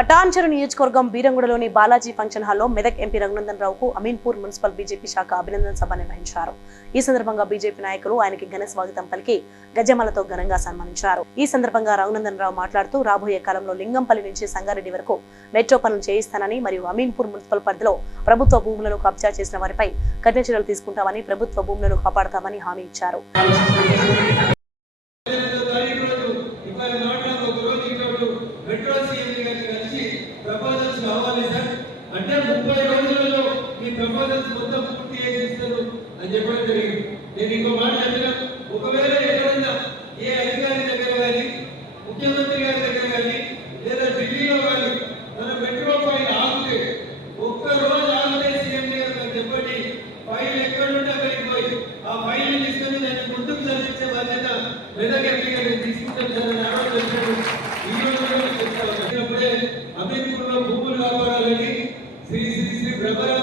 పటాన్చెరు నియోజకవర్గం బీరంగుడలోని బాలాజీ ఫంక్షన్ హాల్లో మెదక్ ఎంపీ రఘునందన్ రావుకు అమీన్పూర్ మున్సిపల్ బీజేపీ శాఖ అభినందన సభ నిర్వహించారు. ఈ సందర్భంగా బీజేపీ నాయకులు ఆయనకి ఘన స్వాగతం పలికి గజమాలతో ఘనంగా సన్మానించారు. ఈ సందర్భంగా రఘునందన్ రావు మాట్లాడుతూ రాబోయే కాలంలో లింగంపల్లి నుంచి సంగారెడ్డి వరకు మెట్రో పనులు చేయిస్తానని మరియు అమీన్పూర్ మున్సిపల్ పరిధిలో ప్రభుత్వ భూములను కబ్జా చేసిన వారిపై కఠిన చర్యలు తీసుకుంటామని ప్రభుత్వ భూములను కాపాడతామని హామీ ఇచ్చారు. మెట్రో ఈ ప్రపోజల్స్ మొత్తం పూర్తి చేసి అని చెప్పడం జరిగింది. నేను ఇంకో మాట చెప్పిన ఒకవేళ ఎక్కడన్నా ఏ అధికారి దగ్గర కానీ ముఖ్యమంత్రి గారి దగ్గర కానీ లేదా ఢిల్లీలో కానీ మన మెట్రో ఫైల్ ఆగితే ఒక్క రోజు ఆగితే సీఎం గారు చెప్పండి ఫైల్ ఎక్కడుంటే అక్కడికి పోయి ఆ ఫైల్ తీసుకొని దాన్ని ముందుకు చదివించే బాధ్యత మెదక్ ఎంపీ గారు తీసుకుంటాం సార్ అని ఆరోజు ఈ రోజు కూడా చెప్తాను చెప్పినప్పుడే అమీర్పూర్లో భూములు కాపాడాలని శ్రీ శ్రీ శ్రీ బ్రహ్మరామ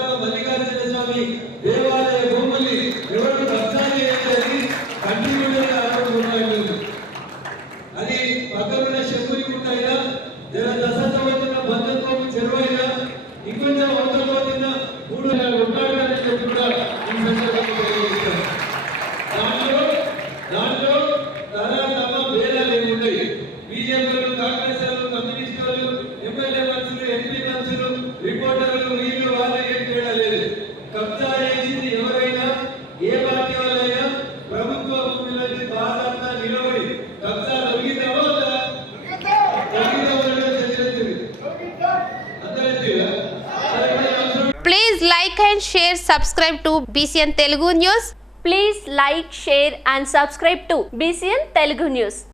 బీజేపీ వాళ్ళు కాంగ్రెస్ వాళ్ళు కమ్యూనిస్ట్ వాళ్ళు ఎమ్మెల్యే మనుషులు ఎంపీ మనుషులు రిపోర్టర్లు వీళ్ళు వాళ్ళు ఏం తేడా లేదు. కబ్జా చేసింది ఎవరైనా ఏ పార్టీ వాళ్ళైనా ప్రభుత్వ బాధంతా నిలబడి కబ్జా Please like and subscribe to BCN Telugu News.